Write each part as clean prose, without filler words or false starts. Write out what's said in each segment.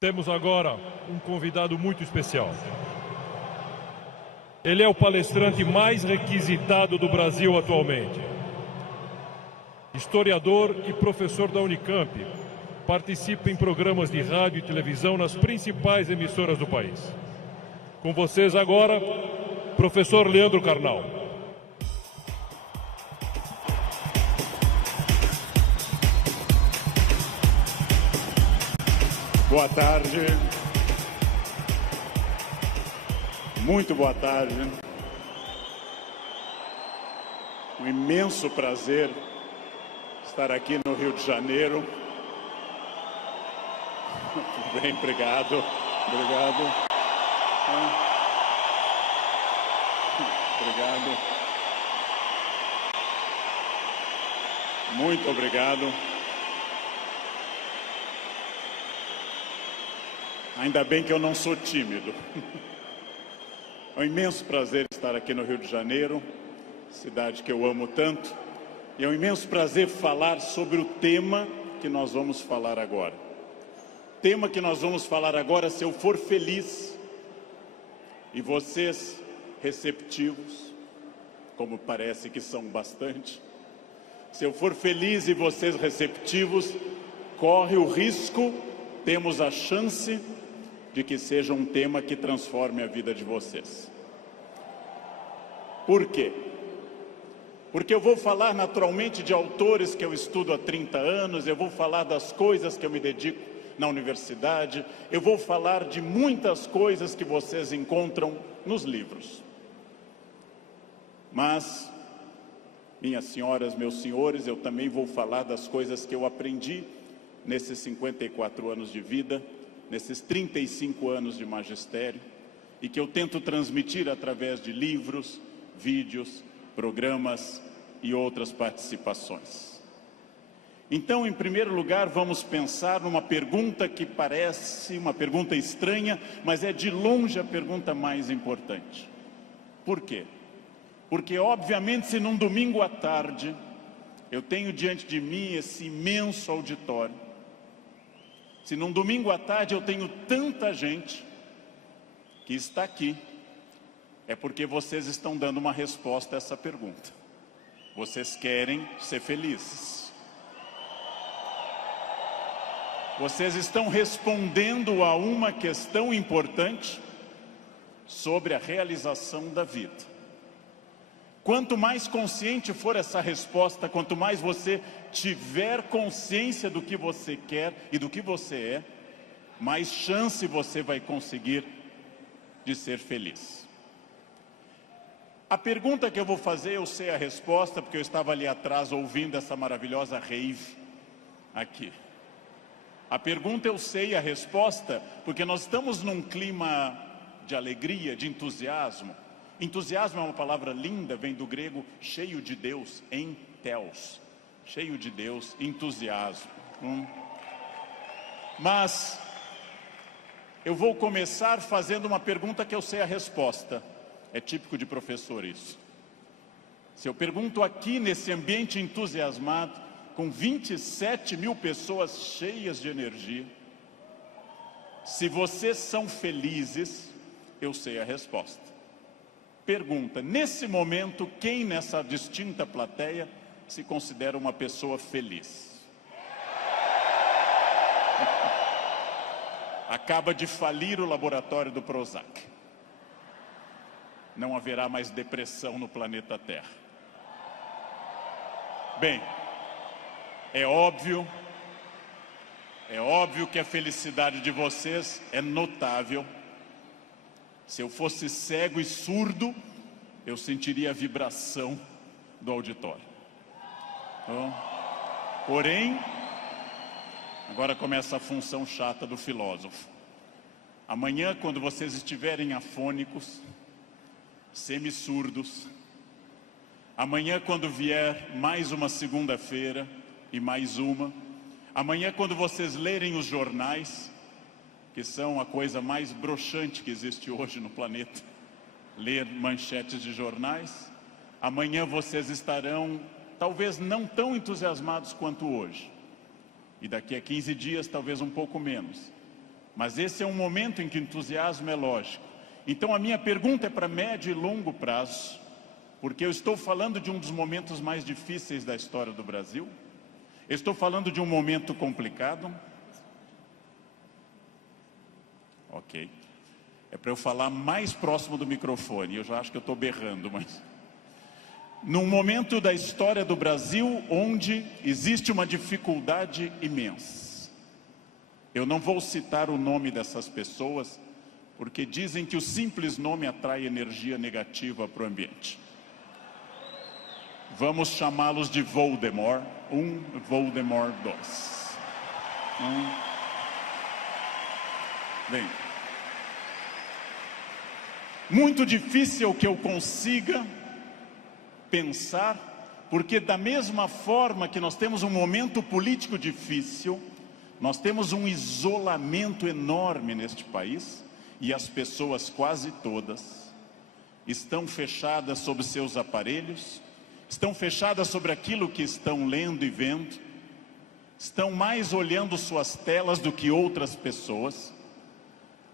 Temos agora um convidado muito especial. Ele é o palestrante mais requisitado do Brasil atualmente. Historiador e professor da Unicamp, participa em programas de rádio e televisão nas principais emissoras do país. Com vocês agora, professor Leandro Carnal. Boa tarde, muito boa tarde. Um imenso prazer estar aqui no Rio de Janeiro. Tudo bem, obrigado. Obrigado. Muito obrigado. Ainda bem que eu não sou tímido. É um imenso prazer estar aqui no Rio de Janeiro, cidade que eu amo tanto. E é um imenso prazer falar sobre o tema que nós vamos falar agora. Tema que nós vamos falar agora, se eu for feliz e vocês receptivos, como parece que são bastante, se eu for feliz e vocês receptivos, corre o risco, temos a chance de que seja um tema que transforme a vida de vocês. Por quê? Porque eu vou falar naturalmente de autores que eu estudo há 30 anos, eu vou falar das coisas que eu me dedico na universidade, eu vou falar de muitas coisas que vocês encontram nos livros. Mas, minhas senhoras, meus senhores, eu também vou falar das coisas que eu aprendi nesses 54 anos de vida, nesses 35 anos de magistério, e que eu tento transmitir através de livros, vídeos, programas e outras participações. Então, em primeiro lugar, vamos pensar numa pergunta que parece uma pergunta estranha, mas é de longe a pergunta mais importante. Por quê? Porque, obviamente, se num domingo à tarde eu tenho diante de mim esse imenso auditório, se num domingo à tarde eu tenho tanta gente que está aqui, é porque vocês estão dando uma resposta a essa pergunta. Vocês querem ser felizes. Vocês estão respondendo a uma questão importante sobre a realização da vida. Quanto mais consciente for essa resposta, quanto mais você tiver consciência do que você quer e do que você é, mais chance você vai conseguir de ser feliz. A pergunta que eu vou fazer, eu sei a resposta, porque eu estava ali atrás ouvindo essa maravilhosa rave aqui. A pergunta eu sei a resposta, porque nós estamos num clima de alegria, de entusiasmo. Entusiasmo é uma palavra linda, vem do grego cheio de Deus, entheos. Cheio de Deus, entusiasmo. Mas eu vou começar fazendo uma pergunta que eu sei a resposta. É típico de professor isso. Se eu pergunto aqui nesse ambiente entusiasmado, com 27 mil pessoas cheias de energia, se vocês são felizes, eu sei a resposta. Pergunta, nesse momento, quem nessa distinta plateia se considera uma pessoa feliz? Acaba de falir o laboratório do Prozac. Não haverá mais depressão no planeta Terra. Bem, é óbvio que a felicidade de vocês é notável. Se eu fosse cego e surdo, eu sentiria a vibração do auditório. Porém, agora começa a função chata do filósofo. Amanhã, quando vocês estiverem afônicos, semi-surdos, amanhã, quando vier mais uma segunda-feira e mais uma, amanhã, quando vocês lerem os jornais, que são a coisa mais broxante que existe hoje no planeta, ler manchetes de jornais, amanhã vocês estarão talvez não tão entusiasmados quanto hoje. E daqui a 15 dias, talvez um pouco menos. mas esse é um momento em que o entusiasmo é lógico. Então a minha pergunta é para médio e longo prazo, porque eu estou falando de um dos momentos mais difíceis da história do Brasil, eu estou falando de um momento complicado. Ok. É para eu falar mais próximo do microfone, eu já acho que eu estou berrando, mas... Num momento da história do Brasil onde existe uma dificuldade imensa. Eu não vou citar o nome dessas pessoas, porque dizem que o simples nome atrai energia negativa para o ambiente. Vamos chamá-los de Voldemort 1, Voldemort 2. Bem, muito difícil que eu consiga pensar, porque da mesma forma que nós temos um momento político difícil, nós temos um isolamento enorme neste país, e as pessoas quase todas estão fechadas sobre seus aparelhos, estão fechadas sobre aquilo que estão lendo e vendo, estão mais olhando suas telas do que outras pessoas.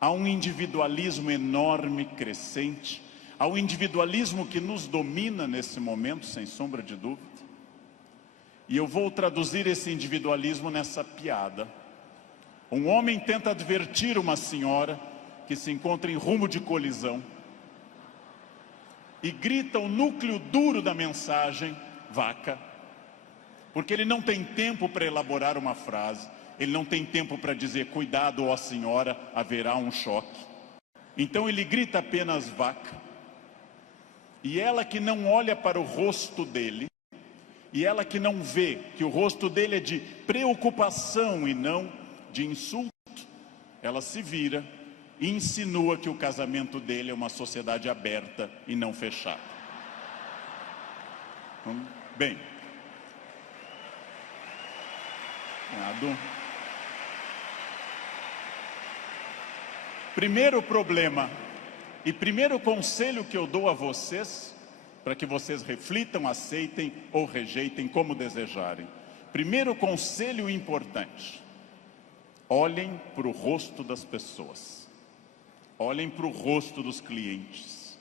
Há um individualismo enorme, crescente, há um individualismo que nos domina nesse momento, sem sombra de dúvida. E eu vou traduzir esse individualismo nessa piada. Um homem tenta advertir uma senhora que se encontra em rumo de colisão e grita o núcleo duro da mensagem, vaca, porque ele não tem tempo para elaborar uma frase, ele não tem tempo para dizer, cuidado, ó senhora, haverá um choque. Então ele grita apenas vaca, e ela que não olha para o rosto dele, e ela que não vê que o rosto dele é de preocupação e não de insulto, ela se vira e insinua que o casamento dele é uma sociedade aberta e não fechada. Bem, primeiro problema e primeiro conselho que eu dou a vocês, para que vocês reflitam, aceitem ou rejeitem como desejarem. Primeiro conselho importante: olhem para o rosto das pessoas. Olhem para o rosto dos clientes,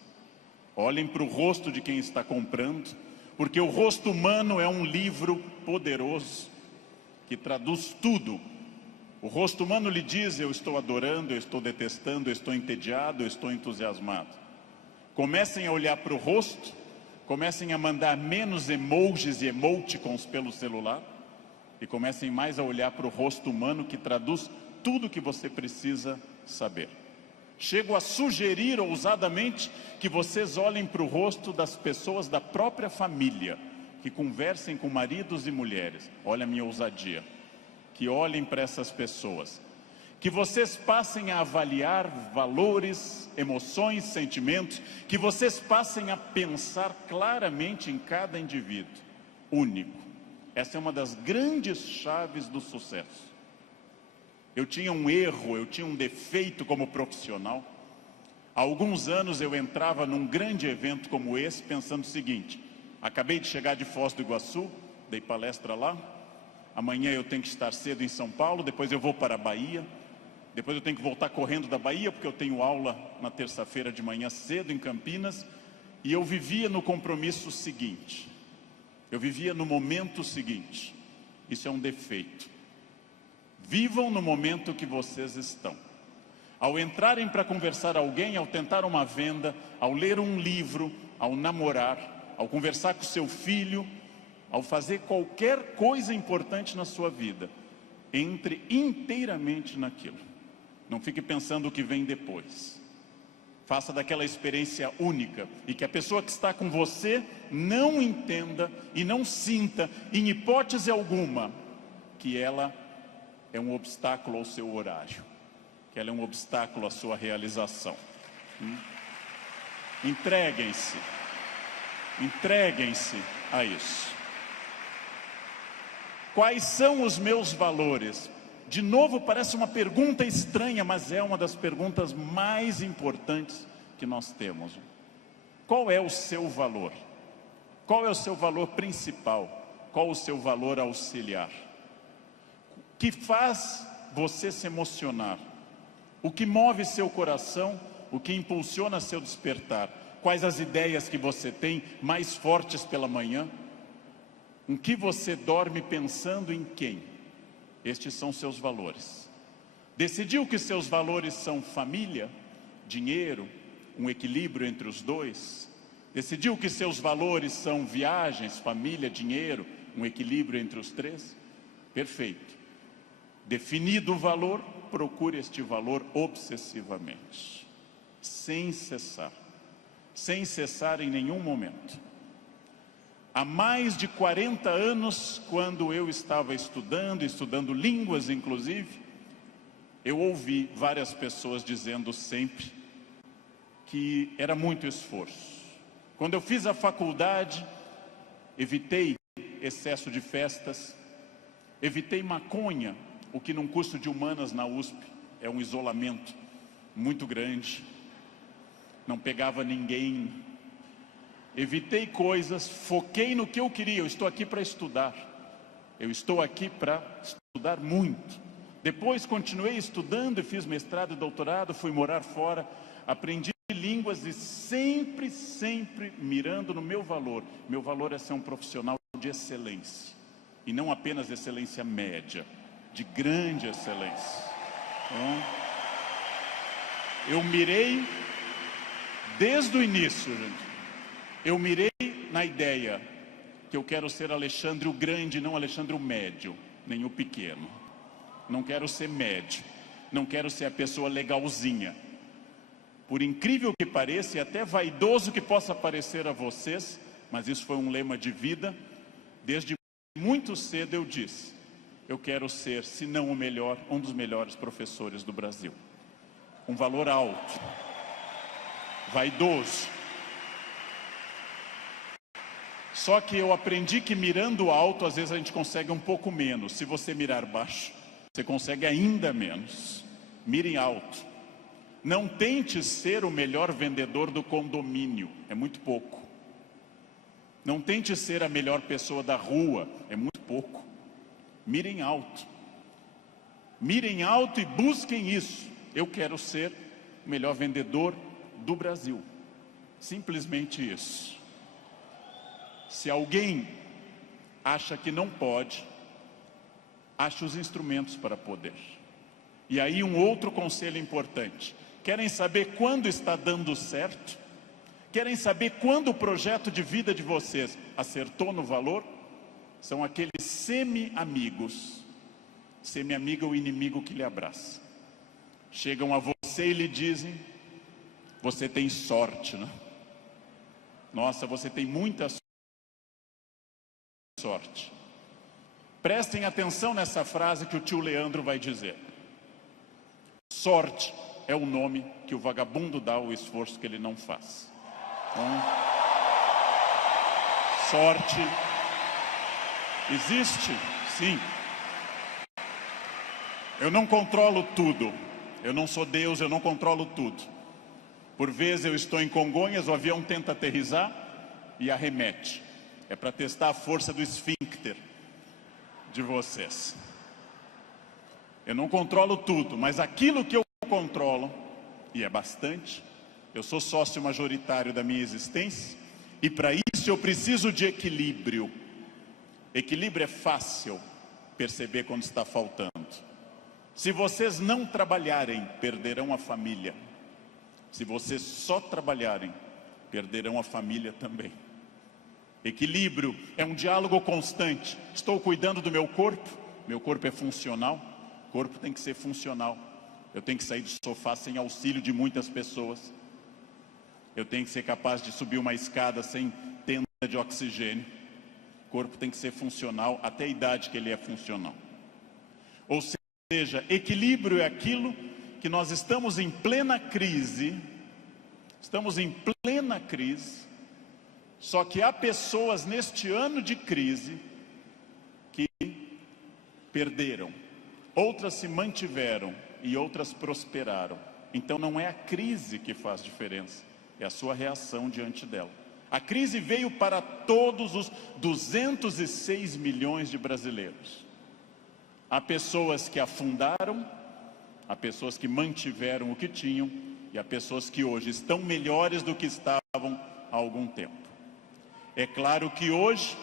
olhem para o rosto de quem está comprando, porque o rosto humano é um livro poderoso que traduz tudo. O rosto humano lhe diz, eu estou adorando, eu estou detestando, eu estou entediado, eu estou entusiasmado. Comecem a olhar para o rosto, comecem a mandar menos emojis e emoticons pelo celular e comecem mais a olhar para o rosto humano que traduz tudo o que você precisa saber. Chego a sugerir ousadamente que vocês olhem para o rosto das pessoas da própria família, que conversem com maridos e mulheres. Olha a minha ousadia. Que olhem para essas pessoas. Que vocês passem a avaliar valores, emoções, sentimentos. Que vocês passem a pensar claramente em cada indivíduo único. Essa é uma das grandes chaves do sucesso. Eu tinha um erro, eu tinha um defeito como profissional. Há alguns anos eu entrava num grande evento como esse, pensando o seguinte: acabei de chegar de Foz do Iguaçu, dei palestra lá, amanhã eu tenho que estar cedo em São Paulo, depois eu vou para a Bahia, depois eu tenho que voltar correndo da Bahia, porque eu tenho aula na terça-feira de manhã cedo em Campinas, e eu vivia no compromisso seguinte, eu vivia no momento seguinte. Isso é um defeito. Vivam no momento que vocês estão. Ao entrarem para conversar alguém, ao tentar uma venda, ao ler um livro, ao namorar, ao conversar com seu filho, ao fazer qualquer coisa importante na sua vida, entre inteiramente naquilo. Não fique pensando o que vem depois. Faça daquela experiência única e que a pessoa que está com você não entenda e não sinta, em hipótese alguma, que ela é um obstáculo ao seu horário, que ela é um obstáculo à sua realização. Entreguem-se a isso. Quais são os meus valores? De novo, parece uma pergunta estranha, mas é uma das perguntas mais importantes que nós temos. Qual é o seu valor? Qual é o seu valor principal? Qual o seu valor auxiliar? Que faz você se emocionar? O que move seu coração, o que impulsiona seu despertar? Quais as ideias que você tem mais fortes pela manhã? Com que você dorme pensando em quem? Estes são seus valores. Decidiu que seus valores são família, dinheiro, um equilíbrio entre os dois? Decidiu que seus valores são viagens, família, dinheiro, um equilíbrio entre os três? Perfeito. Definido o valor, procure este valor obsessivamente, sem cessar em nenhum momento. Há mais de 40 anos, quando eu estava estudando línguas inclusive, eu ouvi várias pessoas dizendo sempre que era muito esforço. Quando eu fiz a faculdade, evitei excesso de festas, evitei maconha, o que num curso de humanas na USP é um isolamento muito grande. Não pegava ninguém. Evitei coisas, foquei no que eu queria. Eu estou aqui para estudar. Eu estou aqui para estudar muito. Depois continuei estudando e fiz mestrado e doutorado, fui morar fora, aprendi línguas e sempre mirando no meu valor. Meu valor é ser um profissional de excelência. E não apenas excelência média, de grande excelência. Então, eu mirei desde o início, gente. Eu mirei na ideia que eu quero ser Alexandre o Grande, não Alexandre o Médio, nem o Pequeno. Não quero ser médio, não quero ser a pessoa legalzinha. Por incrível que pareça, e até vaidoso que possa parecer a vocês, mas isso foi um lema de vida, desde muito cedo eu disse, eu quero ser, se não o melhor, um dos melhores professores do Brasil. Um valor alto, vaidoso. Só que eu aprendi que mirando alto, às vezes a gente consegue um pouco menos. Se você mirar baixo, você consegue ainda menos. Mire alto. Não tente ser o melhor vendedor do condomínio, é muito pouco. Não tente ser a melhor pessoa da rua, é muito pouco. Mirem alto. Mirem alto e busquem isso. Eu quero ser o melhor vendedor do Brasil. Simplesmente isso. Se alguém acha que não pode, ache os instrumentos para poder. E aí um outro conselho importante. Querem saber quando está dando certo? Querem saber quando o projeto de vida de vocês acertou no valor? São aqueles semi-amigos. Semi-amigo é o inimigo que lhe abraça. Chegam a você e lhe dizem, você tem sorte, né? Nossa, você tem muita sorte. Prestem atenção nessa frase que o tio Leandro vai dizer. Sorte é o nome que o vagabundo dá ao esforço que ele não faz. Então, sorte existe, sim. Eu não controlo tudo. Eu não sou Deus, eu não controlo tudo. Por vezes eu estou em Congonhas, o avião tenta aterrissar e arremete. É para testar a força do esfíncter de vocês. Eu não controlo tudo, mas aquilo que eu controlo, e é bastante, eu sou sócio majoritário da minha existência, e para isso eu preciso de equilíbrio. Equilíbrio é fácil perceber quando está faltando. Se vocês não trabalharem, perderão a família. Se vocês só trabalharem, perderão a família também. Equilíbrio é um diálogo constante. Estou cuidando do meu corpo é funcional, o corpo tem que ser funcional. Eu tenho que sair do sofá sem auxílio de muitas pessoas. Eu tenho que ser capaz de subir uma escada sem tenda de oxigênio. O corpo tem que ser funcional até a idade que ele é funcional. Ou seja, equilíbrio é aquilo que nós estamos em plena crise. Estamos em plena crise. Só que há pessoas neste ano de crise que perderam. Outras se mantiveram e outras prosperaram. Então não é a crise que faz diferença, é a sua reação diante dela. A crise veio para todos os 206 milhões de brasileiros. Há pessoas que afundaram, há Há pessoas que mantiveram o que tinham e há pessoas que hoje estão melhores do que estavam há algum tempo. É claro que hoje,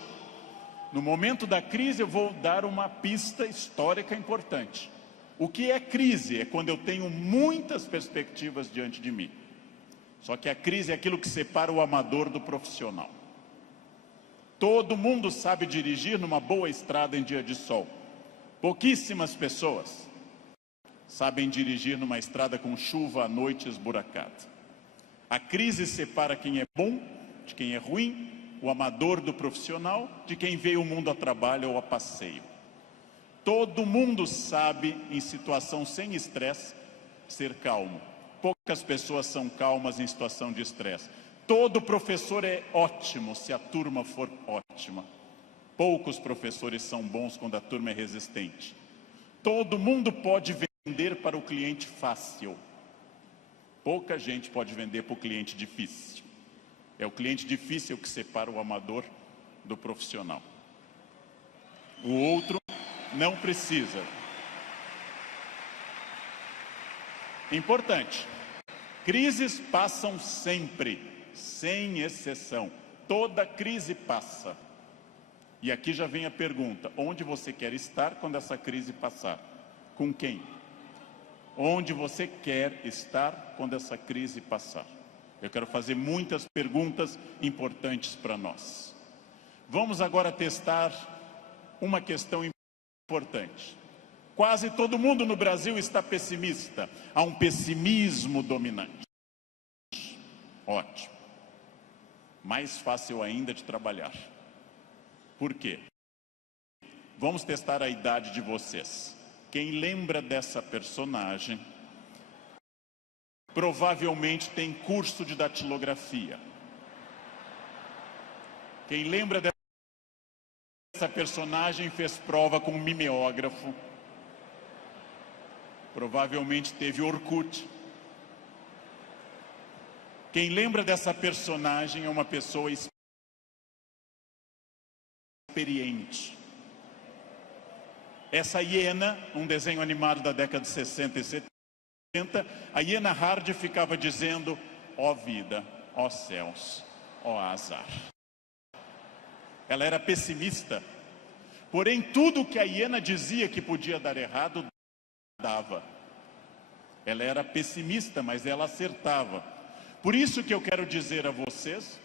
no momento da crise, eu vou dar uma pista histórica importante. O que é crise? É quando eu tenho muitas perspectivas diante de mim. Só que a crise é aquilo que separa o amador do profissional. Todo mundo sabe dirigir numa boa estrada em dia de sol. Pouquíssimas pessoas sabem dirigir numa estrada com chuva à noite esburacada. A crise separa quem é bom de quem é ruim, o amador do profissional, de quem veio o mundo a trabalho ou a passeio. Todo mundo sabe, em situação sem estresse, ser calmo. Poucas pessoas são calmas em situação de estresse. Todo professor é ótimo se a turma for ótima. Poucos professores são bons quando a turma é resistente. Todo mundo pode vender para o cliente fácil. Pouca gente pode vender para o cliente difícil. É o cliente difícil que separa o amador do profissional. O outro não precisa. Importante. Crises passam sempre, sem exceção. Toda crise passa. E aqui já vem a pergunta: onde você quer estar quando essa crise passar? Com quem? Onde você quer estar quando essa crise passar? Eu quero fazer muitas perguntas importantes para nós. Vamos agora testar uma questão importante. Quase todo mundo no Brasil está pessimista. Há um pessimismo dominante. Ótimo. Mais fácil ainda de trabalhar. Por quê? Vamos testar a idade de vocês. Quem lembra dessa personagem provavelmente tem curso de datilografia. Quem lembra dessa personagem fez prova com um mimeógrafo. Provavelmente teve Orkut. Quem lembra dessa personagem é uma pessoa experiente. Essa hiena, um desenho animado da década de 60 e 70, a hiena Hard ficava dizendo: ó vida, ó céus, ó azar. Ela era pessimista, porém tudo que a hiena dizia que podia dar errado, dava. Ela era pessimista, mas ela acertava. Por isso que eu quero dizer a vocês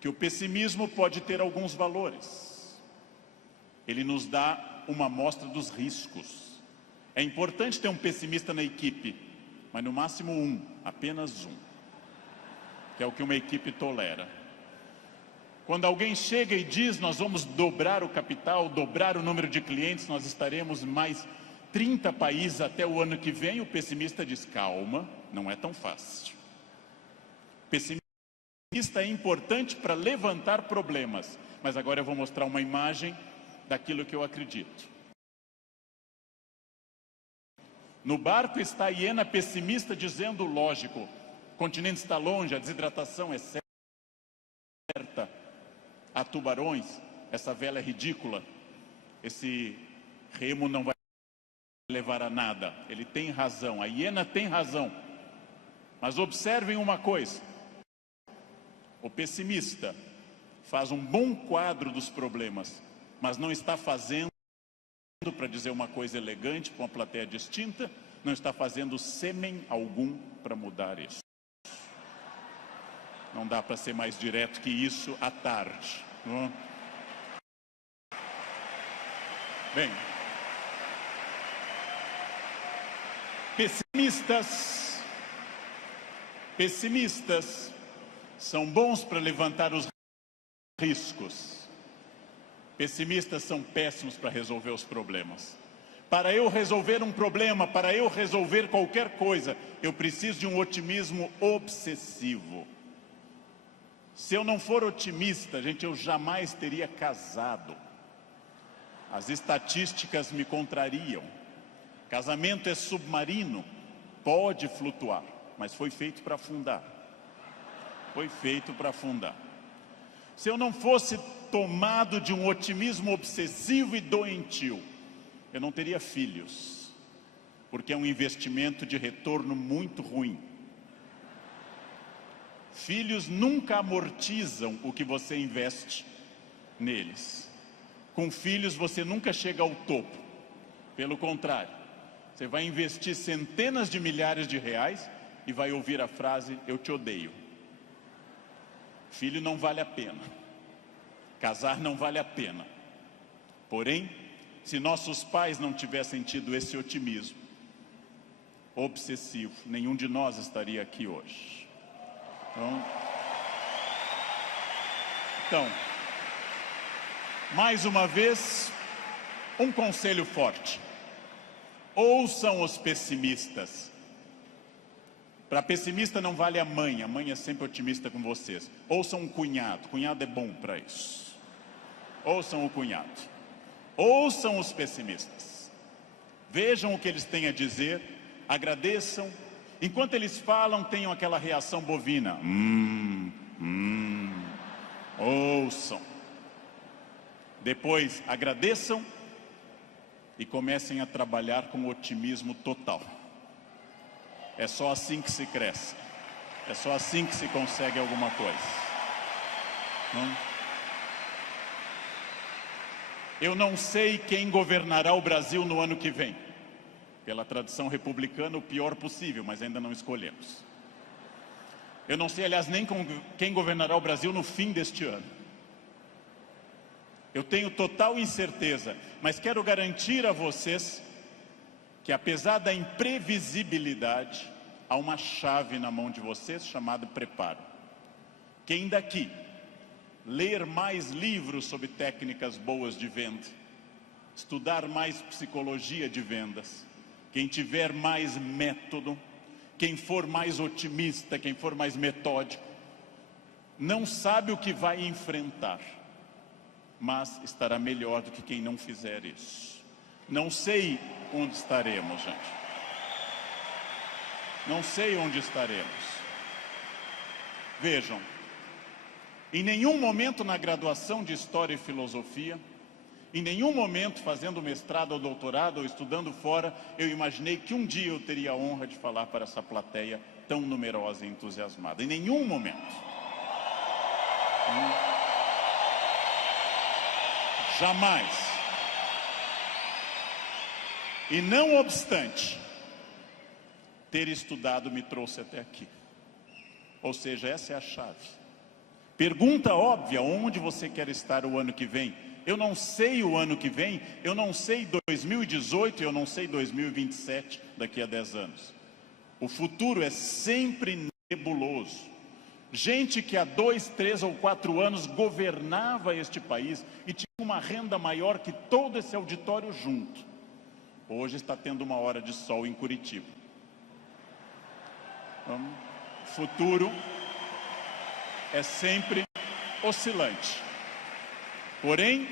que o pessimismo pode ter alguns valores. Ele nos dá uma amostra dos riscos. É importante ter um pessimista na equipe, mas no máximo um, apenas um, que é o que uma equipe tolera. Quando alguém chega e diz: nós vamos dobrar o capital, dobrar o número de clientes, nós estaremos mais 30 países até o ano que vem, o pessimista diz: calma, não é tão fácil. O pessimista é importante para levantar problemas, mas agora eu vou mostrar uma imagem daquilo que eu acredito. No barco está a hiena pessimista dizendo: lógico, o continente está longe, a desidratação é certa, há tubarões, essa vela é ridícula, esse remo não vai levar a nada. Ele tem razão, a hiena tem razão. Mas observem uma coisa: o pessimista faz um bom quadro dos problemas, mas não está fazendo, para dizer uma coisa elegante para uma plateia distinta, não está fazendo sêmen algum para mudar isso. Não dá para ser mais direto que isso à tarde. Não? Bem, pessimistas são bons para levantar os riscos. Pessimistas são péssimos para resolver os problemas. Para eu resolver um problema, para eu resolver qualquer coisa, eu preciso de um otimismo obsessivo. Se eu não for otimista, gente, eu jamais teria casado. As estatísticas me contrariam. Casamento é submarino, pode flutuar, mas foi feito para afundar. Foi feito para afundar. Se eu não fosse tomado de um otimismo obsessivo e doentio, eu não teria filhos. porque é um investimento de retorno muito ruim. Filhos nunca amortizam o que você investe neles. Com filhos você nunca chega ao topo. Pelo contrário, você vai investir centenas de milhares de reais e vai ouvir a frase, eu te odeio. Filho não vale a pena. Casar não vale a pena. Porém, se nossos pais não tivessem tido esse otimismo obsessivo, nenhum de nós estaria aqui hoje. Então, mais uma vez, um conselho forte. Ouçam os pessimistas. Para pessimista não vale a mãe é sempre otimista com vocês. Ouçam um cunhado, cunhado é bom para isso. Ouçam o cunhado. Ouçam os pessimistas. Vejam o que eles têm a dizer, agradeçam. Enquanto eles falam, tenham aquela reação bovina. Ouçam. Depois agradeçam e comecem a trabalhar com otimismo total. É só assim que se cresce. É só assim que se consegue alguma coisa. Eu não sei quem governará o Brasil no ano que vem. Pela tradição republicana, o pior possível, mas ainda não escolhemos. Eu não sei, aliás, nem quem governará o Brasil no fim deste ano. Eu tenho total incerteza, mas quero garantir a vocês que, apesar da imprevisibilidade, há uma chave na mão de vocês chamada preparo. Quem daqui ler mais livros sobre técnicas boas de venda, estudar mais psicologia de vendas, quem tiver mais método, quem for mais otimista, quem for mais metódico, não sabe o que vai enfrentar, mas estará melhor do que quem não fizer isso. Não sei onde estaremos, gente. Não sei onde estaremos. Vejam, em nenhum momento na graduação de História e Filosofia, em nenhum momento fazendo mestrado ou doutorado ou estudando fora, eu imaginei que um dia eu teria a honra de falar para essa plateia tão numerosa e entusiasmada. Em nenhum momento. Jamais. E não obstante, ter estudado me trouxe até aqui. Ou seja, essa é a chave. Pergunta óbvia, onde você quer estar o ano que vem? Eu não sei o ano que vem, eu não sei 2018, eu não sei 2027, daqui a 10 anos. O futuro é sempre nebuloso. Gente que há 2, 3 ou 4 anos governava este país e tinha uma renda maior que todo esse auditório junto. Hoje está tendo uma hora de sol em Curitiba. Então, o futuro é sempre oscilante. Porém,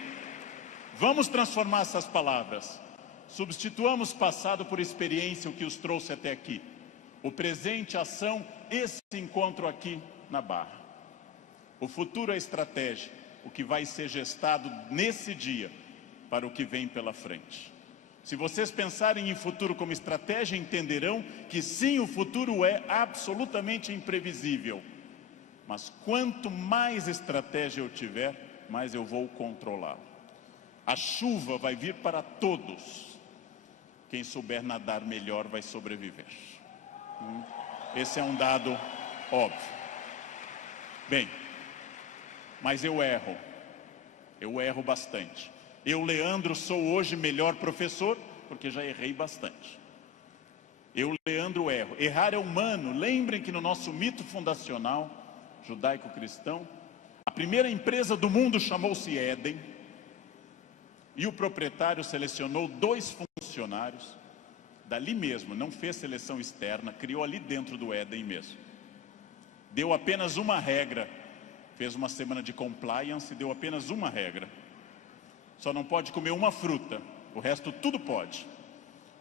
vamos transformar essas palavras. Substituamos passado por experiência, o que os trouxe até aqui. O presente, ação, esse encontro aqui na Barra. O futuro é estratégia, o que vai ser gestado nesse dia para o que vem pela frente. Se vocês pensarem em futuro como estratégia, entenderão que sim, o futuro é absolutamente imprevisível. Mas quanto mais estratégia eu tiver, mais eu vou controlá-lo. A chuva vai vir para todos. Quem souber nadar melhor vai sobreviver. Esse é um dado óbvio. Bem, mas eu erro bastante. Eu, Leandro, sou hoje melhor professor, porque já errei bastante. Eu, Leandro, erro. Errar é humano. Lembrem que no nosso mito fundacional, judaico-cristão, a primeira empresa do mundo chamou-se Éden, e o proprietário selecionou 2 funcionários, dali mesmo, não fez seleção externa, criou ali dentro do Éden mesmo. Deu apenas uma regra, fez uma semana de compliance e deu apenas uma regra. Só não pode comer uma fruta, o resto tudo pode.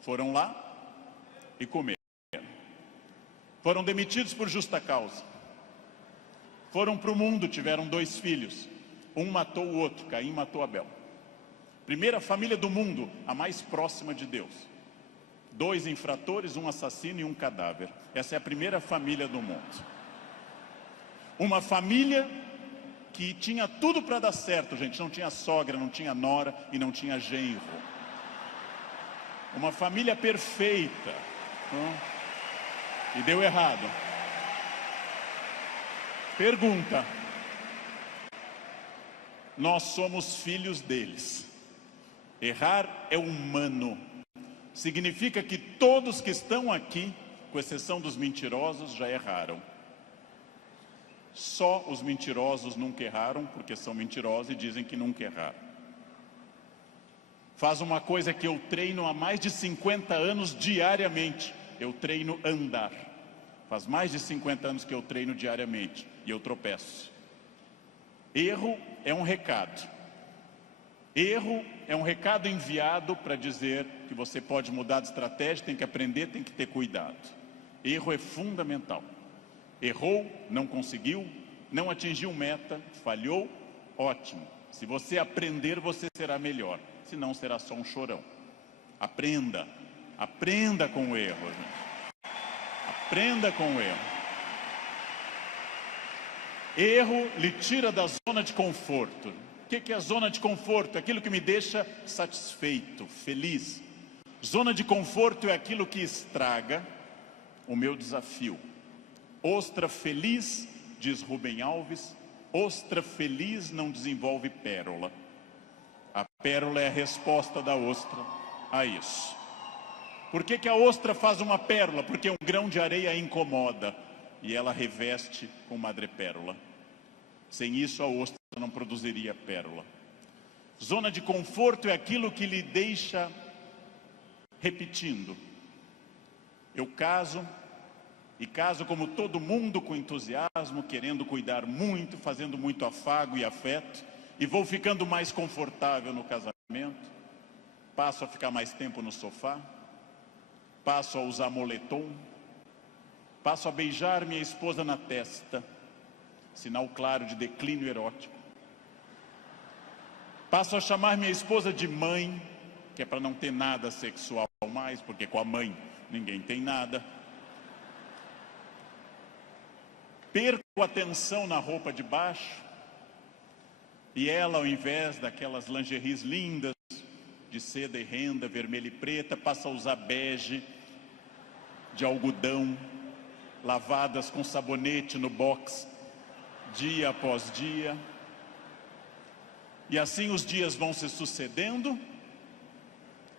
Foram lá e comeram. Foram demitidos por justa causa. Foram para o mundo, tiveram 2 filhos. Um matou o outro, Caim matou Abel. Primeira família do mundo, a mais próxima de Deus. 2 infratores, um assassino e um cadáver. Essa é a primeira família do mundo. Uma família que tinha tudo para dar certo, gente. Não tinha sogra, não tinha nora e não tinha genro. Uma família perfeita. E deu errado. Pergunta. Nós somos filhos deles. Errar é humano. Significa que todos que estão aqui, com exceção dos mentirosos, já erraram. Só os mentirosos nunca erraram, porque são mentirosos e dizem que nunca erraram. Faz uma coisa que eu treino há mais de 50 anos diariamente. Eu treino andar. Faz mais de 50 anos que eu treino diariamente e eu tropeço. Erro é um recado. Erro é um recado enviado para dizer que você pode mudar de estratégia, tem que aprender, tem que ter cuidado. Erro é fundamental. Errou, não conseguiu, não atingiu meta, falhou, ótimo. Se você aprender, você será melhor. Senão será só um chorão. Aprenda. Aprenda com o erro, gente. Aprenda com o erro. Erro lhe tira da zona de conforto. O que é a zona de conforto? Aquilo que me deixa satisfeito, feliz. Zona de conforto é aquilo que estraga o meu desafio. Ostra feliz, diz Rubem Alves, ostra feliz não desenvolve pérola. A pérola é a resposta da ostra a isso. Por que a ostra faz uma pérola? Porque um grão de areia a incomoda e ela reveste com madrepérola. Sem isso a ostra não produziria pérola. Zona de conforto é aquilo que lhe deixa repetindo. Eu caso, e caso como todo mundo com entusiasmo, querendo cuidar muito, fazendo muito afago e afeto, e vou ficando mais confortável no casamento, passo a ficar mais tempo no sofá, passo a usar moletom, passo a beijar minha esposa na testa, sinal claro de declínio erótico. Passo a chamar minha esposa de mãe, que é para não ter nada sexual mais, porque com a mãe ninguém tem nada. Perco a atenção na roupa de baixo, e ela, ao invés daquelas lingeries lindas, de seda e renda, vermelha e preta, passa a usar bege, de algodão, lavadas com sabonete no box, dia após dia. E assim os dias vão se sucedendo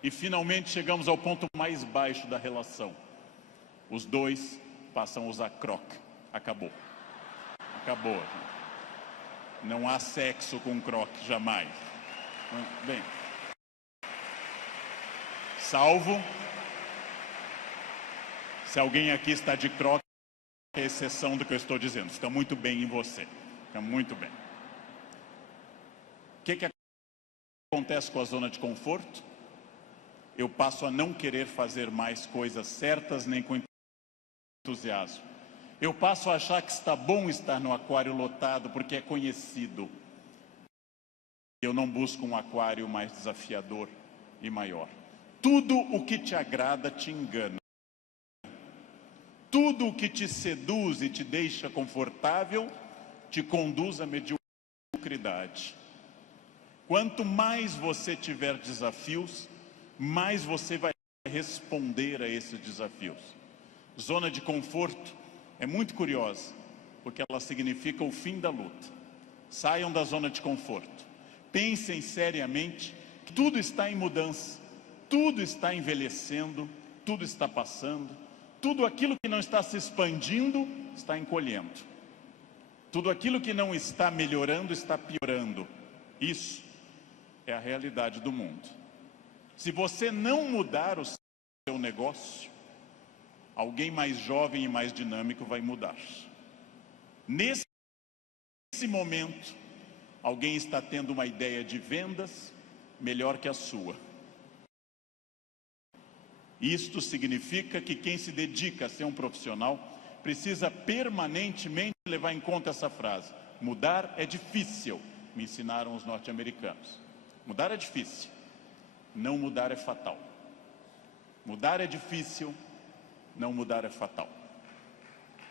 e finalmente chegamos ao ponto mais baixo da relação. Os dois passam a usar croque. Acabou. Acabou, gente. Não há sexo com croque, jamais. Bem, salvo se alguém aqui está de croque, é exceção do que eu estou dizendo. Fica muito bem em você. Fica muito bem. O que acontece com a zona de conforto? Eu passo a não querer fazer mais coisas certas nem com entusiasmo. Eu passo a achar que está bom estar no aquário lotado porque é conhecido. Eu não busco um aquário mais desafiador e maior. Tudo o que te agrada te engana. Tudo o que te seduz e te deixa confortável te conduz à mediocridade. Quanto mais você tiver desafios, mais você vai responder a esses desafios. Zona de conforto é muito curiosa, porque ela significa o fim da luta. Saiam da zona de conforto. Pensem seriamente que tudo está em mudança, tudo está envelhecendo, tudo está passando, tudo aquilo que não está se expandindo está encolhendo. Tudo aquilo que não está melhorando está piorando. Isso é a realidade do mundo. Se você não mudar o seu negócio, alguém mais jovem e mais dinâmico vai mudar. Nesse momento, alguém está tendo uma ideia de vendas melhor que a sua. Isto significa que quem se dedica a ser um profissional precisa permanentemente levar em conta essa frase: mudar é difícil, me ensinaram os norte-americanos. Mudar é difícil, não mudar é fatal. Mudar é difícil, não mudar é fatal.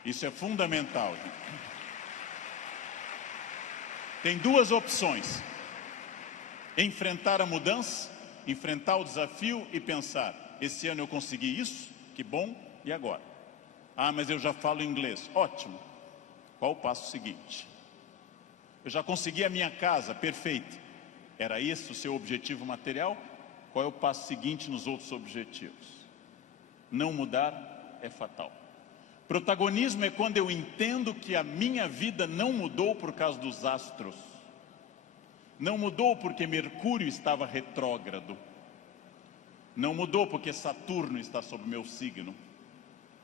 Isso é fundamental, gente. Tem duas opções: enfrentar a mudança, enfrentar o desafio e pensar: esse ano eu consegui isso, que bom, e agora? Ah, mas eu já falo inglês. Ótimo. Qual o passo seguinte? Eu já consegui a minha casa, perfeito. Era esse o seu objetivo material? Qual é o passo seguinte nos outros objetivos? Não mudar é fatal. Protagonismo é quando eu entendo que a minha vida não mudou por causa dos astros. Não mudou porque Mercúrio estava retrógrado. Não mudou porque Saturno está sob meu signo.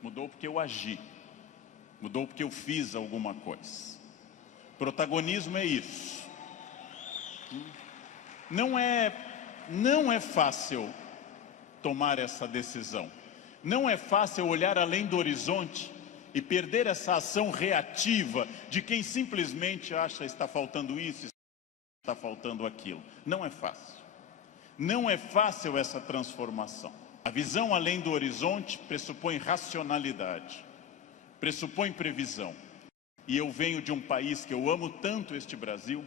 Mudou porque eu agi. Mudou porque eu fiz alguma coisa. Protagonismo é isso. Não é fácil tomar essa decisão. Não é fácil olhar além do horizonte e perder essa ação reativa de quem simplesmente acha está faltando isso, está faltando aquilo. Não é fácil. Não é fácil essa transformação. A visão além do horizonte pressupõe racionalidade, pressupõe previsão. E eu venho de um país que eu amo tanto, este Brasil,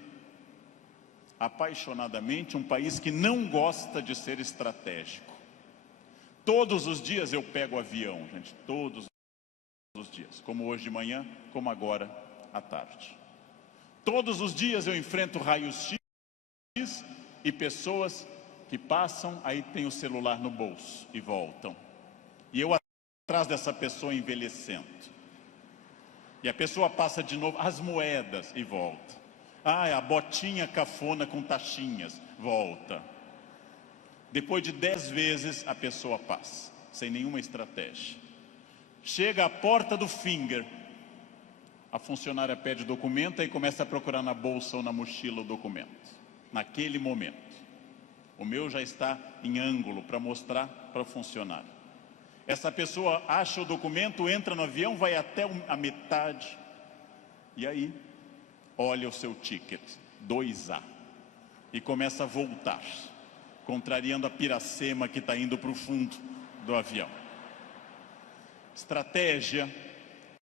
apaixonadamente, um país que não gosta de ser estratégico. Todos os dias eu pego avião, gente, todos os dias, como hoje de manhã, como agora à tarde. Todos os dias eu enfrento raios X e pessoas que passam, aí tem o celular no bolso e voltam. E eu atrás dessa pessoa envelhecendo. E a pessoa passa de novo, as moedas, e volta. Ah, a botinha cafona com taxinhas, volta. Depois de 10 vezes a pessoa passa, sem nenhuma estratégia. Chega à porta do Finger, a funcionária pede documento e começa a procurar na bolsa ou na mochila o documento. Naquele momento. O meu já está em ângulo para mostrar para o funcionário. Essa pessoa acha o documento, entra no avião, vai até a metade. E aí, olha o seu ticket, 2A. E começa a voltar, contrariando a piracema que está indo para o fundo do avião. Estratégia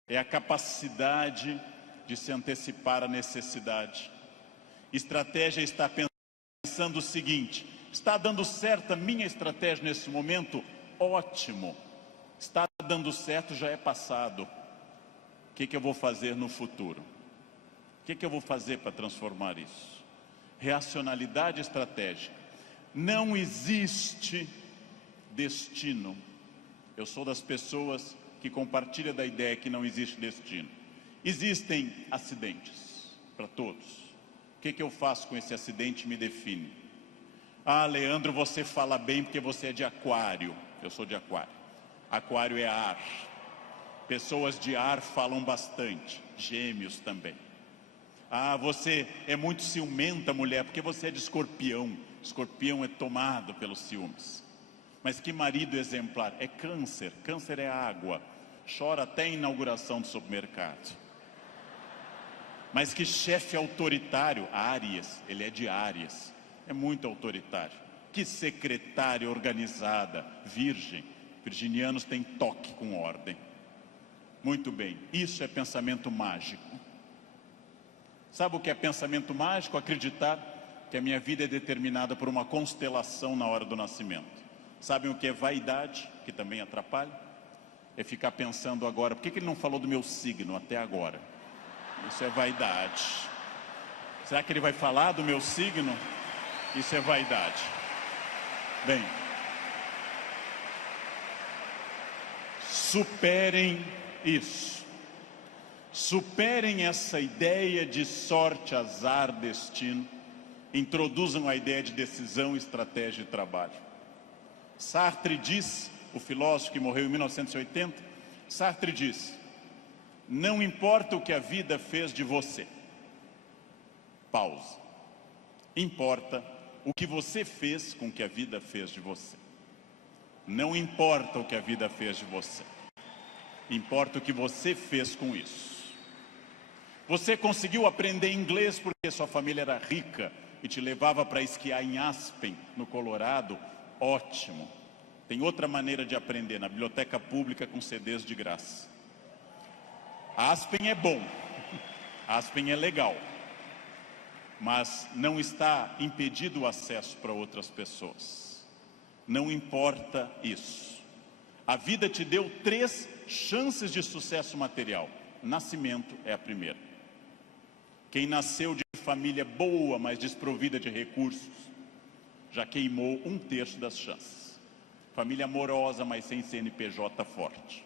é a capacidade de se antecipar à necessidade. Estratégia está pensando o seguinte: está dando certo a minha estratégia nesse momento? Ótimo. Está dando certo, já é passado. O que eu vou fazer no futuro? O que eu vou fazer para transformar isso? Racionalidade estratégica. Não existe destino. Eu sou das pessoas que compartilham da ideia que não existe destino. Existem acidentes para todos. O que eu faço com esse acidente me define. Ah, Leandro, você fala bem porque você é de aquário. Eu sou de aquário. Aquário é ar. Pessoas de ar falam bastante. Gêmeos também. Ah, você é muito ciumenta, mulher, porque você é de escorpião. Escorpião é tomado pelos ciúmes. Mas que marido exemplar? É câncer. Câncer é água. Chora até a inauguração do supermercado. Mas que chefe autoritário? Áries. Ele é de Áries. É muito autoritário. Que secretária organizada, virgem. Virginianos têm toque com ordem. Muito bem, isso é pensamento mágico. Sabe o que é pensamento mágico? Acreditar que a minha vida é determinada por uma constelação na hora do nascimento. Sabem o que é vaidade, que também atrapalha? É ficar pensando agora, por que ele não falou do meu signo até agora? Isso é vaidade. Será que ele vai falar do meu signo? Isso é vaidade. Bem, superem isso. Superem essa ideia de sorte, azar, destino. Introduzam a ideia de decisão, estratégia e trabalho. Sartre diz, o filósofo que morreu em 1980, Sartre diz: não importa o que a vida fez de você. Pausa. Importa o que você fez com o que a vida fez de você. Não importa o que a vida fez de você. Importa o que você fez com isso. Você conseguiu aprender inglês porque sua família era rica e te levava para esquiar em Aspen, no Colorado? Ótimo. Tem outra maneira de aprender, na biblioteca pública com CDs de graça. Aspen é bom, Aspen é legal, mas não está impedido o acesso para outras pessoas. Não importa isso. A vida te deu 3 chances de sucesso material. Nascimento é a primeira. Quem nasceu de família boa, mas desprovida de recursos, já queimou 1/3 das chances. Família amorosa, mas sem CNPJ forte.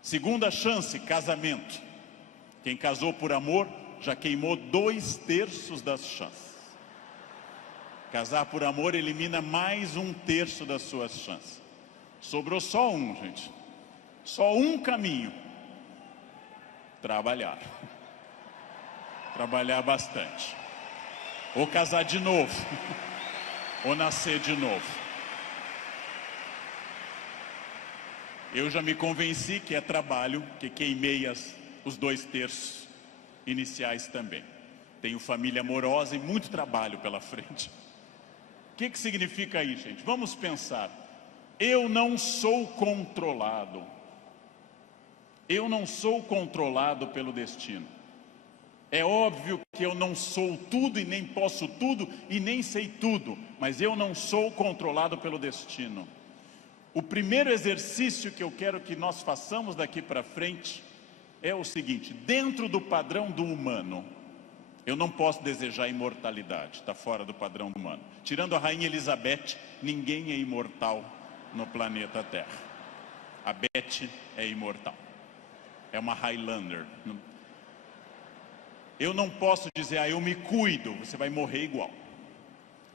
Segunda chance, casamento. Quem casou por amor, já queimou 2/3 das chances. Casar por amor elimina mais 1/3 das suas chances. Sobrou só um, gente. Só um caminho. Trabalhar. Trabalhar bastante. Ou casar de novo. Ou nascer de novo. Eu já me convenci que é trabalho, que queimei os 2/3 iniciais também. Tenho família amorosa e muito trabalho pela frente. O que significa isso, gente? Vamos pensar. Eu não sou controlado. Eu não sou controlado pelo destino. É óbvio que eu não sou tudo e nem posso tudo e nem sei tudo, mas eu não sou controlado pelo destino. O primeiro exercício que eu quero que nós façamos daqui para frente é o seguinte: dentro do padrão do humano, eu não posso desejar imortalidade, está fora do padrão do humano. Tirando a rainha Elizabeth, ninguém é imortal no planeta Terra. A Beth é imortal. É uma Highlander. Eu não posso dizer, eu me cuido, você vai morrer igual.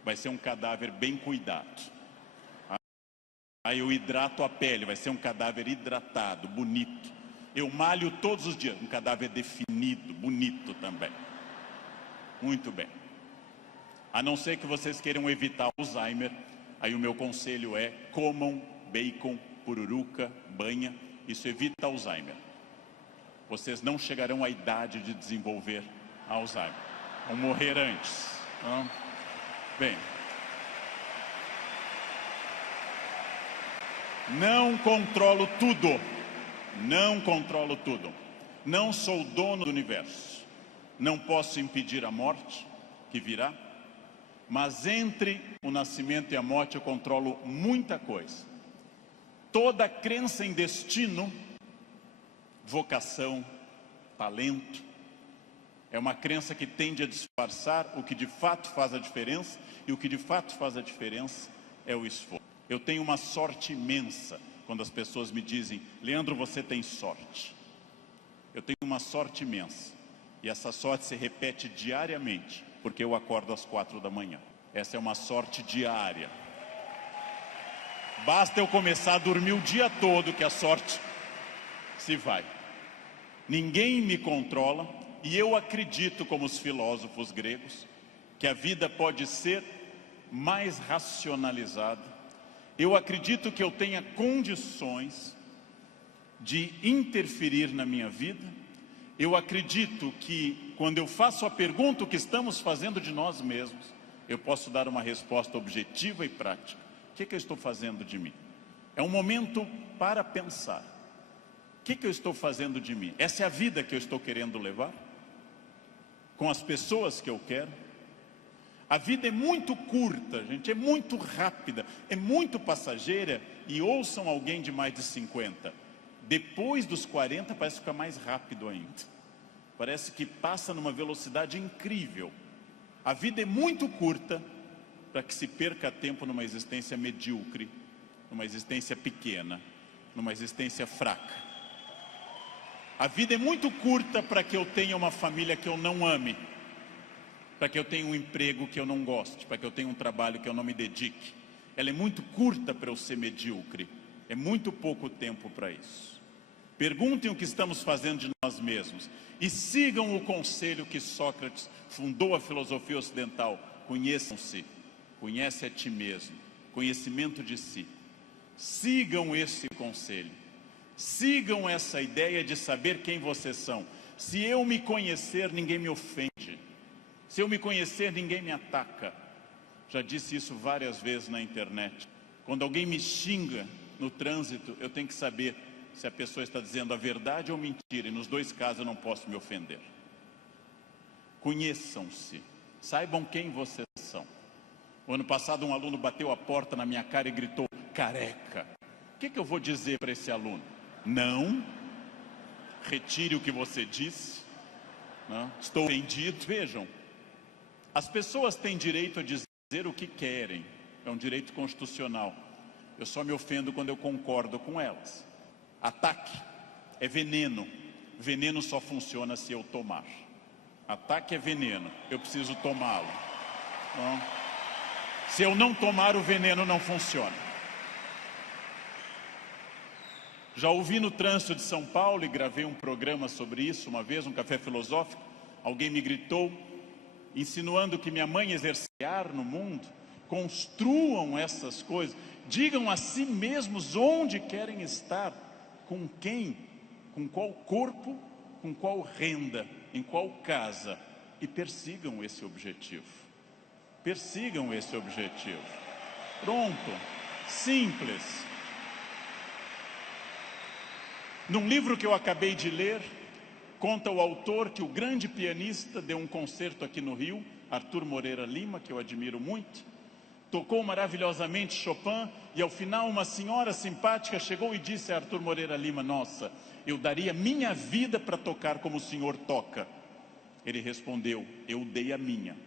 Vai ser um cadáver bem cuidado. Aí eu hidrato a pele, vai ser um cadáver hidratado, bonito. Eu malho todos os dias, um cadáver definido, bonito também. Muito bem. A não ser que vocês queiram evitar Alzheimer, aí o meu conselho é: comam bacon, pururuca, banha. Isso evita Alzheimer. Vocês não chegarão à idade de desenvolver Alzheimer. Vão morrer antes. Bem. Não controlo tudo. Não controlo tudo. Não sou dono do universo. Não posso impedir a morte, que virá. Mas entre o nascimento e a morte eu controlo muita coisa. Toda crença em destino, vocação, talento, é uma crença que tende a disfarçar o que de fato faz a diferença, e o que de fato faz a diferença é o esforço. Eu tenho uma sorte imensa quando as pessoas me dizem: Leandro, você tem sorte. Eu tenho uma sorte imensa, e essa sorte se repete diariamente, porque eu acordo às 4 da manhã. Essa é uma sorte diária. Basta eu começar a dormir o dia todo que a sorte se vai. Ninguém me controla, e eu acredito, como os filósofos gregos, que a vida pode ser mais racionalizada. Eu acredito que eu tenha condições de interferir na minha vida. Eu acredito que, quando eu faço a pergunta, o que estamos fazendo de nós mesmos, eu posso dar uma resposta objetiva e prática. O que eu estou fazendo de mim? É um momento para pensar. O que eu estou fazendo de mim? Essa é a vida que eu estou querendo levar? Com as pessoas que eu quero? A vida é muito curta, gente, é muito rápida, é muito passageira. E ouçam alguém de mais de 50. Depois dos 40 parece ficar mais rápido ainda. Parece que passa numa velocidade incrível. A vida é muito curta para que se perca tempo numa existência medíocre, numa existência pequena, numa existência fraca. A vida é muito curta para que eu tenha uma família que eu não ame, para que eu tenha um emprego que eu não goste, para que eu tenha um trabalho que eu não me dedique. Ela é muito curta para eu ser medíocre. É muito pouco tempo para isso. Perguntem o que estamos fazendo de nós mesmos e sigam o conselho que Sócrates fundou a filosofia ocidental: conheçam-se, conhece a ti mesmo, conhecimento de si. Sigam esse conselho, sigam essa ideia de saber quem vocês são. Se eu me conhecer, ninguém me ofende. Se eu me conhecer, ninguém me ataca. Já disse isso várias vezes na internet. Quando alguém me xinga no trânsito, eu tenho que saber se a pessoa está dizendo a verdade ou mentira, e nos dois casos eu não posso me ofender. Conheçam-se, saibam quem vocês são. O ano passado um aluno bateu a porta na minha cara e gritou, careca. O que eu vou dizer para esse aluno? Não, retire o que você disse, não, estou ofendido. Vejam, as pessoas têm direito a dizer o que querem, é um direito constitucional. Eu só me ofendo quando eu concordo com elas. Ataque é veneno, veneno só funciona se eu tomar. Ataque é veneno, eu preciso tomá-lo. Se eu não tomar, o veneno não funciona. Já ouvi no trânsito de São Paulo e gravei um programa sobre isso uma vez, um café filosófico. Alguém me gritou, insinuando que minha mãe exercia no mundo. Construam essas coisas, digam a si mesmos onde querem estar, com quem, com qual corpo, com qual renda, em qual casa, e persigam esse objetivo. Persigam esse objetivo. Pronto, simples. Num livro que eu acabei de ler, conta o autor que o grande pianista deu um concerto aqui no Rio, Arthur Moreira Lima, que eu admiro muito, tocou maravilhosamente Chopin, e ao final uma senhora simpática chegou e disse a Arthur Moreira Lima, nossa, eu daria minha vida para tocar como o senhor toca. Ele respondeu, eu dei a minha.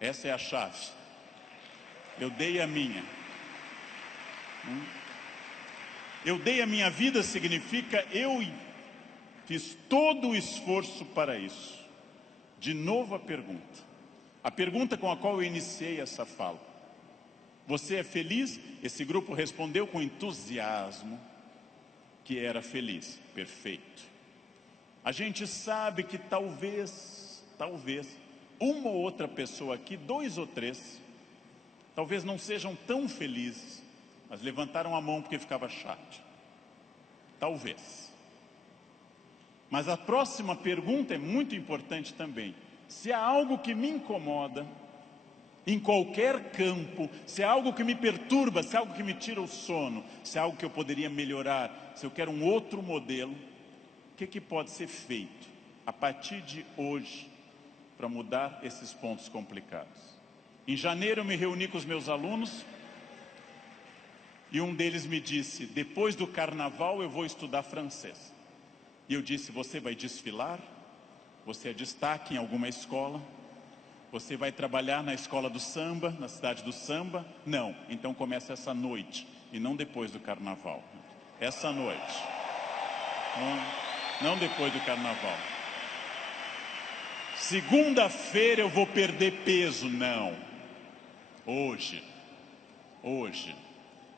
Essa é a chave. Eu dei a minha. Eu dei a minha vida significa eu fiz todo o esforço para isso. De novo a pergunta com a qual eu iniciei essa fala. Você é feliz? Esse grupo respondeu com entusiasmo que era feliz. Perfeito. A gente sabe que talvez, uma ou outra pessoa aqui, 2 ou 3, talvez não sejam tão felizes, mas levantaram a mão porque ficava chato. Talvez. Mas a próxima pergunta é muito importante também. Se há algo que me incomoda, em qualquer campo, se há algo que me perturba, se há algo que me tira o sono, se há algo que eu poderia melhorar, se eu quero um outro modelo, o que pode ser feito a partir de hoje para mudar esses pontos complicados? Em janeiro eu me reuni com os meus alunos e um deles me disse, depois do carnaval eu vou estudar francês. E eu disse, você vai desfilar? Você é destaque em alguma escola? Você vai trabalhar na escola do samba, na cidade do samba? Não, então começa essa noite e não depois do carnaval. Essa noite. Não depois do carnaval. Segunda-feira eu vou perder peso. Não. Hoje.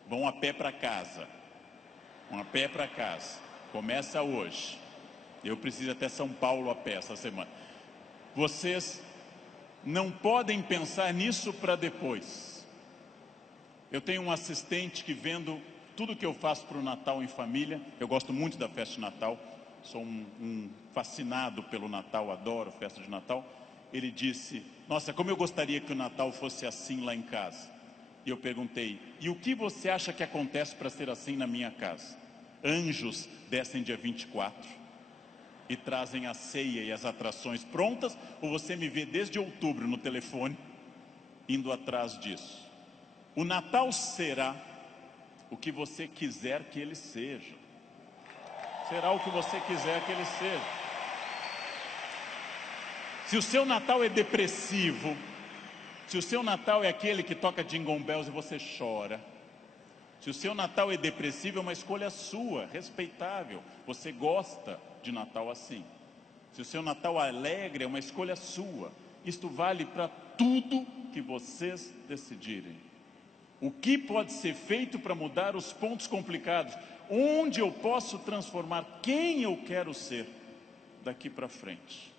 Vão a pé para casa. Começa hoje. Eu preciso ir até São Paulo a pé essa semana. Vocês não podem pensar nisso para depois. Eu tenho um assistente que vendo tudo que eu faço para o Natal em família. Eu gosto muito da festa de Natal. Sou um fascinado pelo Natal, adoro festa de Natal. Ele disse, nossa, como eu gostaria que o Natal fosse assim lá em casa. E eu perguntei, e o que você acha que acontece para ser assim na minha casa? Anjos descem dia 24 e trazem a ceia e as atrações prontas, ou você me vê desde outubro no telefone, indo atrás disso? O Natal será o que você quiser que ele seja. Será o que você quiser que ele seja. Se o seu Natal é depressivo, se o seu Natal é aquele que toca Jingle Bells e você chora, se o seu Natal é depressivo, é uma escolha sua, respeitável. Você gosta de Natal assim. Se o seu Natal é alegre, é uma escolha sua. Isto vale para tudo que vocês decidirem. O que pode ser feito para mudar os pontos complicados? Onde eu posso transformar quem eu quero ser daqui para frente?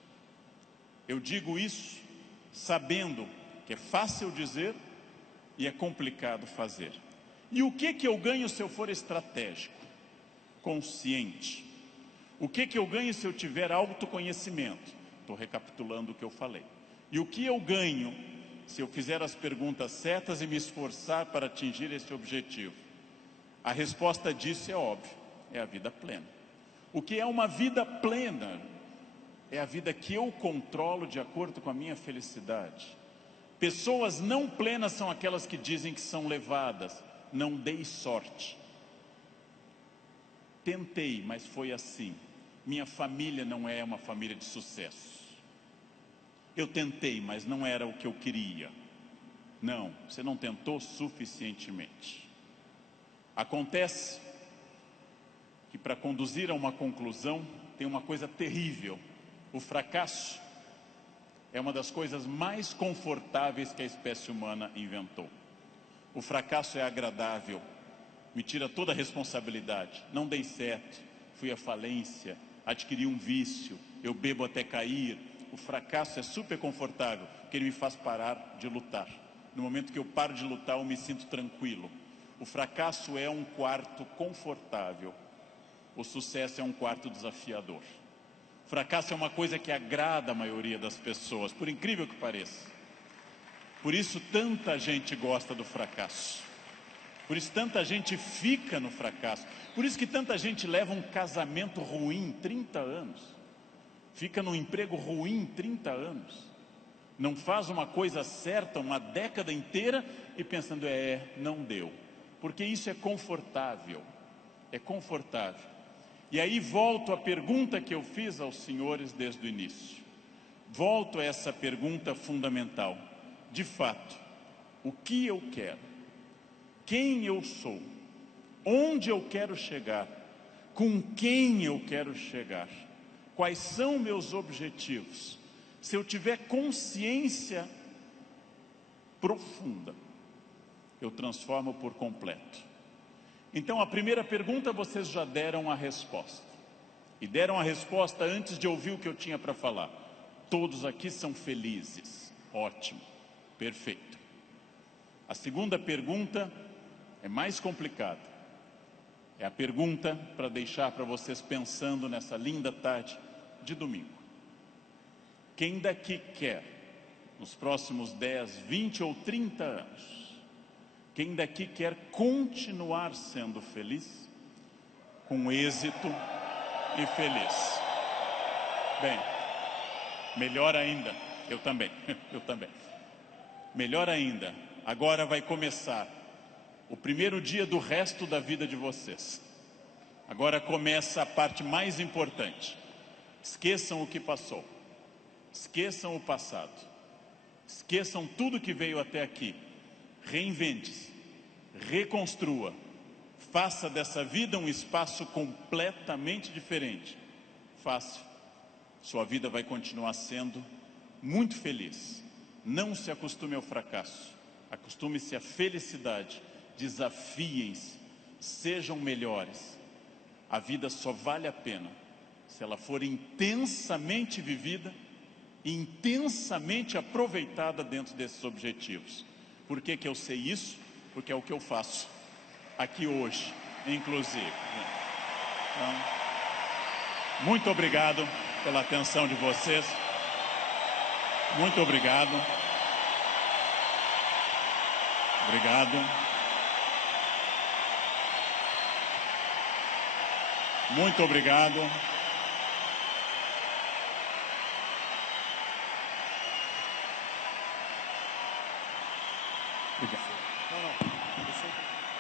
Eu digo isso sabendo que é fácil dizer e é complicado fazer. E o que eu ganho se eu for estratégico, consciente? O que eu ganho se eu tiver autoconhecimento? Estou recapitulando o que eu falei. E o que eu ganho se eu fizer as perguntas certas e me esforçar para atingir esse objetivo? A resposta disso é óbvia, é a vida plena. O que é uma vida plena? É a vida que eu controlo de acordo com a minha felicidade. Pessoas não plenas são aquelas que dizem que são levadas. Não dei sorte. Tentei, mas foi assim. Minha família não é uma família de sucesso. Eu tentei, mas não era o que eu queria. Não, você não tentou suficientemente. Acontece que para conduzir a uma conclusão tem uma coisa terrível. O fracasso é uma das coisas mais confortáveis que a espécie humana inventou. O fracasso é agradável, me tira toda a responsabilidade. Não dei certo, fui à falência, adquiri um vício, eu bebo até cair. O fracasso é super confortável, porque ele me faz parar de lutar. No momento que eu paro de lutar, eu me sinto tranquilo. O fracasso é um quarto confortável. O sucesso é um quarto desafiador. O fracasso é uma coisa que agrada a maioria das pessoas, por incrível que pareça. Por isso tanta gente gosta do fracasso. Por isso tanta gente fica no fracasso. Por isso que tanta gente leva um casamento ruim 30 anos. Fica num emprego ruim 30 anos. Não faz uma coisa certa uma década inteira e pensando, não deu. Porque isso é confortável. É confortável. E aí volto à pergunta que eu fiz aos senhores desde o início. Volto a essa pergunta fundamental. De fato, o que eu quero? Quem eu sou? Onde eu quero chegar? Com quem eu quero chegar? Quais são meus objetivos? Se eu tiver consciência profunda, eu transformo por completo. Então, a primeira pergunta vocês já deram a resposta. E deram a resposta antes de ouvir o que eu tinha para falar. Todos aqui são felizes. Ótimo. Perfeito. A segunda pergunta é mais complicada. É a pergunta para deixar para vocês pensando nessa linda tarde de domingo. Quem daqui quer, nos próximos 10, 20 ou 30 anos, quem daqui quer continuar sendo feliz, com êxito e feliz? Bem, melhor ainda, eu também. Melhor ainda, agora vai começar o primeiro dia do resto da vida de vocês. Agora começa a parte mais importante. Esqueçam o que passou. Esqueçam o passado. Esqueçam tudo que veio até aqui. Reinvente-se, reconstrua, faça dessa vida um espaço completamente diferente. Fácil, sua vida vai continuar sendo muito feliz. Não se acostume ao fracasso, acostume-se à felicidade, desafiem-se, sejam melhores. A vida só vale a pena se ela for intensamente vivida e intensamente aproveitada dentro desses objetivos. Por que que eu sei isso? Porque é o que eu faço aqui hoje, inclusive. Então, muito obrigado pela atenção de vocês. Muito obrigado. Obrigado. Muito obrigado. Obrigado.